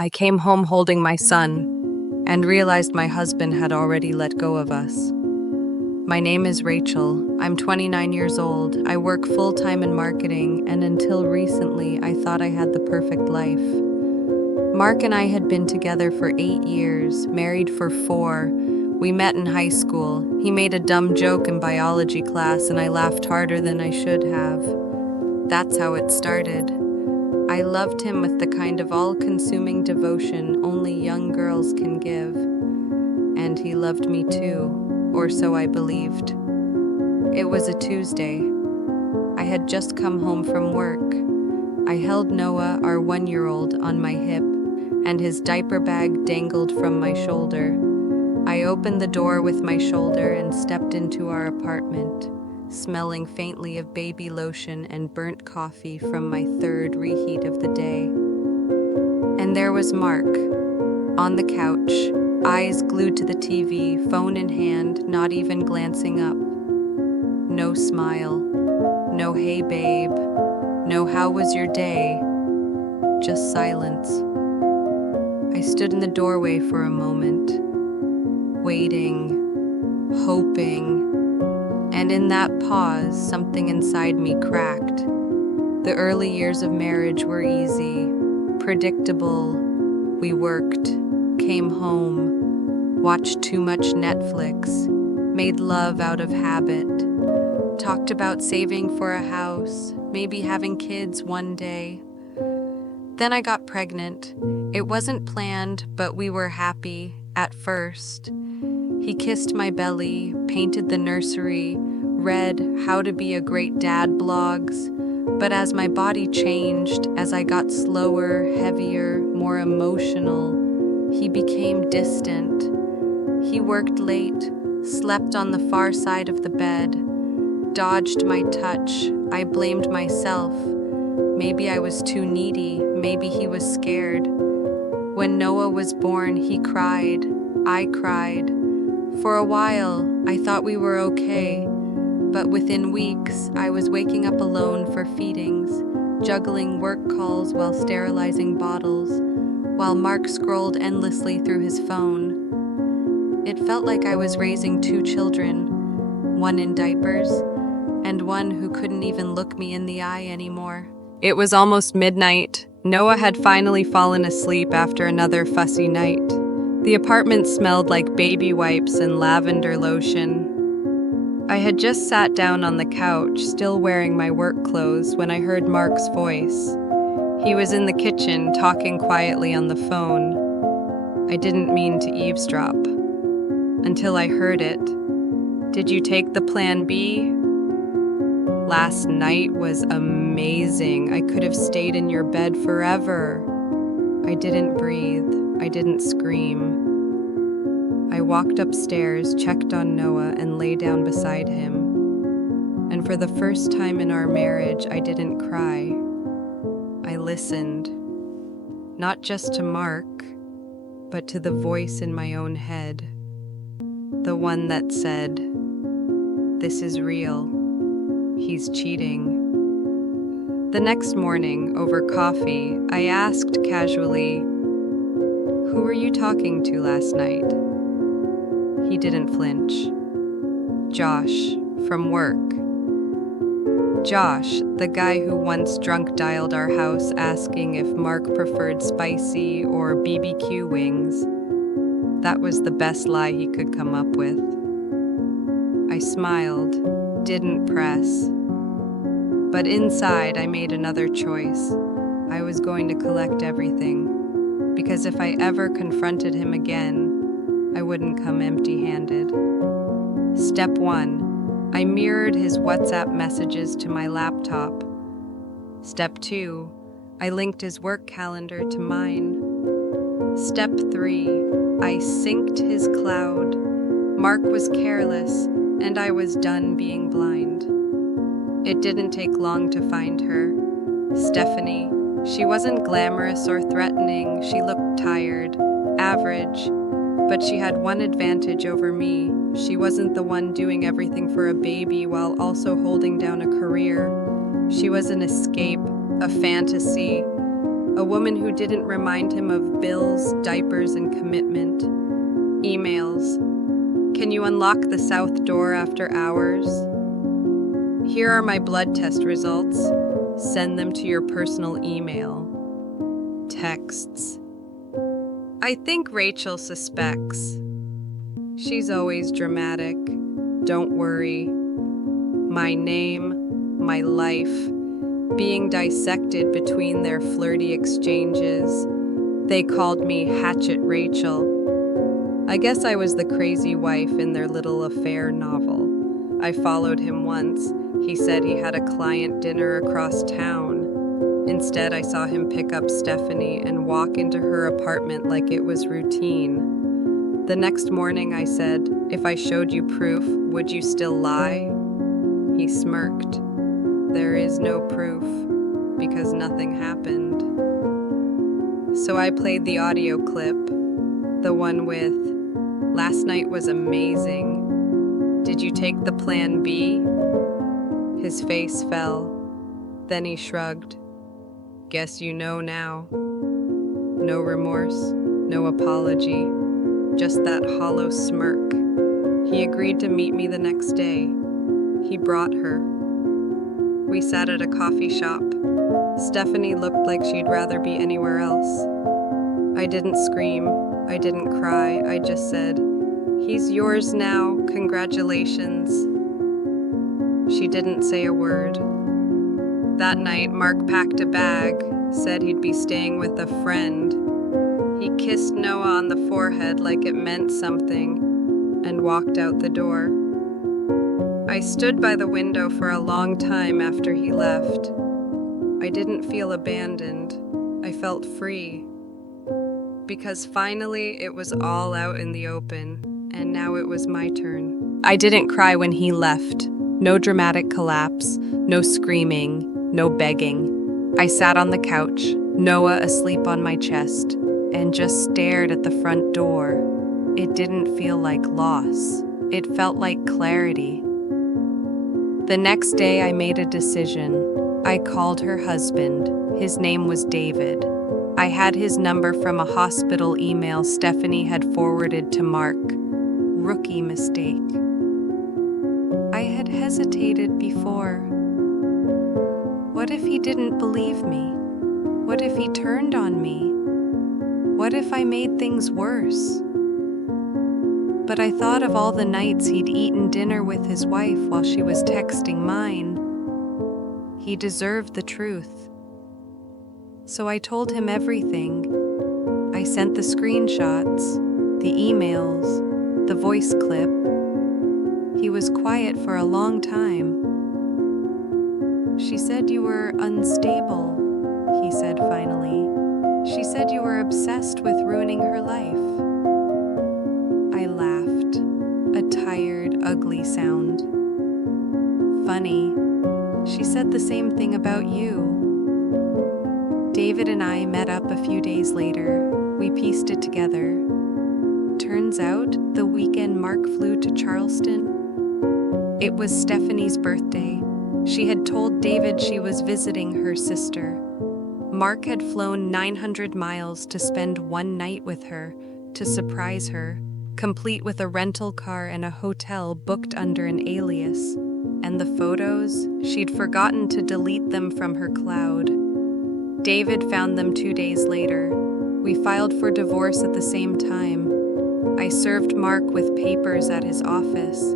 I came home holding my son and realized my husband had already let go of us. My name is Rachel. I'm 29 years old. I work full-time in marketing, and until recently, I thought I had the perfect life. Mark and I had been together for 8 years, married for 4. We met in high school. He made a dumb joke in biology class, and I laughed harder than I should have. That's how it started. I loved him with the kind of all-consuming devotion only young girls can give. And he loved me too, or so I believed. It was a Tuesday. I had just come home from work. I held Noah, our 1-year-old, on my hip, and his diaper bag dangled from my shoulder. I opened the door with my shoulder and stepped into our apartment, smelling faintly of baby lotion and burnt coffee from my third reheat of the day. And there was Mark, on the couch, eyes glued to the TV, phone in hand, not even glancing up. No smile, no hey babe, no how was your day, just silence. I stood in the doorway for a moment, waiting, hoping, and in that pause, something inside me cracked. The early years of marriage were easy, predictable. We worked, came home, watched too much Netflix, made love out of habit, talked about saving for a house, maybe having kids one day. Then I got pregnant. It wasn't planned, but we were happy at first. He kissed my belly, painted the nursery, read How to Be a Great Dad blogs. But as my body changed, as I got slower, heavier, more emotional, he became distant. He worked late, slept on the far side of the bed, dodged my touch. I blamed myself. Maybe I was too needy, maybe he was scared. When Noah was born, he cried. I cried. For a while, I thought we were okay, but within weeks, I was waking up alone for feedings, juggling work calls while sterilizing bottles, while Mark scrolled endlessly through his phone. It felt like I was raising 2 children, one in diapers, and one who couldn't even look me in the eye anymore. It was almost midnight. Noah had finally fallen asleep after another fussy night. The apartment smelled like baby wipes and lavender lotion. I had just sat down on the couch, still wearing my work clothes, when I heard Mark's voice. He was in the kitchen, talking quietly on the phone. I didn't mean to eavesdrop, until I heard it. Did you take the plan B? Last night was amazing. I could have stayed in your bed forever. I didn't breathe. I didn't scream. I walked upstairs, checked on Noah, and lay down beside him. And for the first time in our marriage, I didn't cry. I listened. Not just to Mark, but to the voice in my own head. The one that said, "This is real. He's cheating." The next morning, over coffee, I asked casually, "Who were you talking to last night?" He didn't flinch. "Josh, from work." Josh, the guy who once drunk dialed our house asking if Mark preferred spicy or BBQ wings. That was the best lie he could come up with. I smiled, didn't press. But inside, I made another choice. I was going to collect everything, because if I ever confronted him again, I wouldn't come empty-handed. Step 1, I mirrored his WhatsApp messages to my laptop. Step 2, I linked his work calendar to mine. Step 3, I synced his cloud. Mark was careless, and I was done being blind. It didn't take long to find her. Stephanie. She wasn't glamorous or threatening. She looked tired, average, but she had one advantage over me. She wasn't the one doing everything for a baby while also holding down a career. She was an escape, a fantasy, A woman who didn't remind him of bills, diapers, and commitment. Emails. Can you unlock the south door after hours? Here are my blood test results. Send them to your personal email. Texts. I think Rachel suspects. She's always dramatic. Don't worry. My name, my life, being dissected between their flirty exchanges. They called me Hatchet Rachel. I guess I was the crazy wife in their little affair novel. I followed him once. He said he had a client dinner across town. Instead, I saw him pick up Stephanie and walk into her apartment like it was routine. The next morning, I said, if I showed you proof, would you still lie? He smirked. There is no proof, because nothing happened. So I played the audio clip, the one with, "Last night was amazing. Did you take the plan B?" His face fell. Then he shrugged. Guess you know now. No remorse, no apology, just that hollow smirk. He agreed to meet me the next day. He brought her. We sat at a coffee shop. Stephanie looked like she'd rather be anywhere else. I didn't scream. I didn't cry. I just said, "He's yours now. Congratulations." She didn't say a word. That night, Mark packed a bag, said he'd be staying with a friend. He kissed Noah on the forehead like it meant something, and walked out the door. I stood by the window for a long time after he left. I didn't feel abandoned. I felt free. Because finally it was all out in the open, and now it was my turn. I didn't cry when he left. No dramatic collapse, no screaming, no begging. I sat on the couch, Noah asleep on my chest, and just stared at the front door. It didn't feel like loss. It felt like clarity. The next day I made a decision. I called her husband. His name was David. I had his number from a hospital email Stephanie had forwarded to Mark. Rookie mistake. I had hesitated before. What if he didn't believe me? What if he turned on me? What if I made things worse? But I thought of all the nights he'd eaten dinner with his wife while she was texting mine. He deserved the truth. So I told him everything. I sent the screenshots, the emails, the voice clip. He was quiet for a long time. She said you were unstable, he said finally. She said you were obsessed with ruining her life. I laughed, a tired, ugly sound. Funny, she said the same thing about you. David and I met up a few days later. We pieced it together. Turns out, the weekend Mark flew to Charleston. It was Stephanie's birthday. She had told David she was visiting her sister. Mark had flown 900 miles to spend one night with her, to surprise her, complete with a rental car and a hotel booked under an alias. And the photos, she'd forgotten to delete them from her cloud. David found them 2 days later. We filed for divorce at the same time. I served Mark with papers at his office.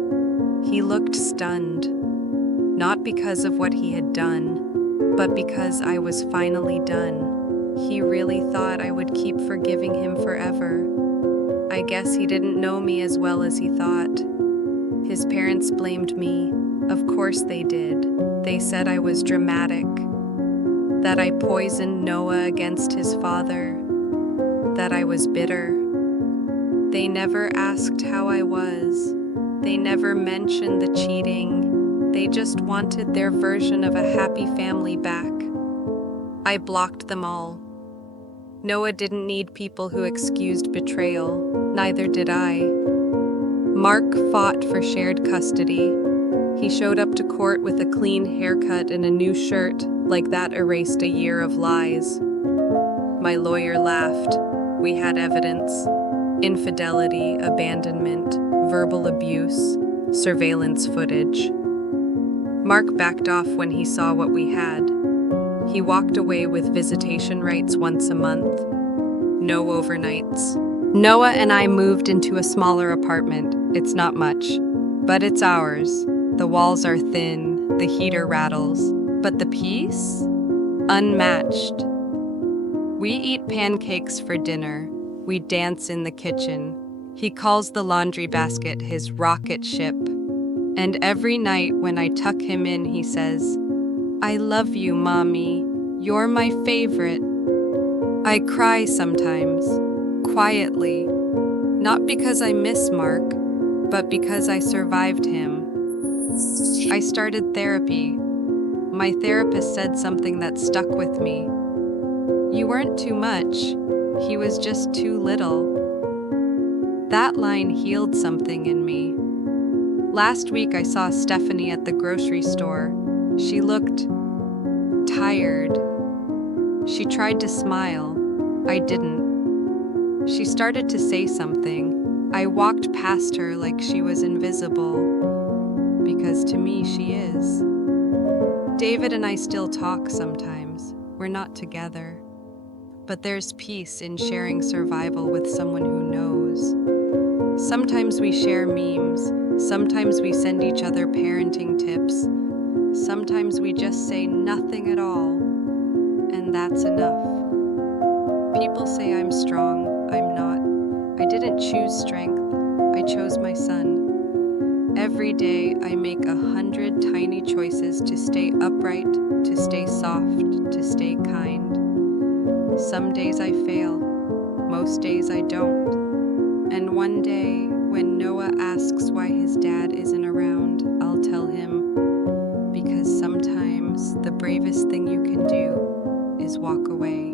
He looked stunned, not because of what he had done, but because I was finally done. He really thought I would keep forgiving him forever. I guess he didn't know me as well as he thought. His parents blamed me. Of course they did. They said I was dramatic, that I poisoned Noah against his father, that I was bitter. They never asked how I was. They never mentioned the cheating. They just wanted their version of a happy family back. I blocked them all. Noah didn't need people who excused betrayal. Neither did I. Mark fought for shared custody. He showed up to court with a clean haircut and a new shirt, like that erased a year of lies. My lawyer laughed. We had evidence: infidelity, abandonment, verbal abuse, surveillance footage. Mark backed off when he saw what we had. He walked away with visitation rights once a month. No overnights. Noah and I moved into a smaller apartment. It's not much, but it's ours. The walls are thin, the heater rattles, but the peace? Unmatched. We eat pancakes for dinner. We dance in the kitchen. He calls the laundry basket his rocket ship. And every night when I tuck him in, he says, "I love you, Mommy. You're my favorite." I cry sometimes, quietly, not because I miss Mark, but because I survived him. I started therapy. My therapist said something that stuck with me. "You weren't too much. He was just too little." That line healed something in me. Last week I saw Stephanie at the grocery store. She looked tired. She tried to smile. I didn't. She started to say something. I walked past her like she was invisible, because to me she is. David and I still talk sometimes. We're not together. But there's peace in sharing survival with someone who knows. Sometimes we share memes. Sometimes we send each other parenting tips. Sometimes we just say nothing at all. And that's enough. People say I'm strong. I'm not. I didn't choose strength. I chose my son. Every day I make 100 tiny choices to stay upright, to stay soft, to stay kind. Some days I fail. Most days I don't. And one day, when Noah asks why his dad isn't around, I'll tell him, because sometimes the bravest thing you can do is walk away.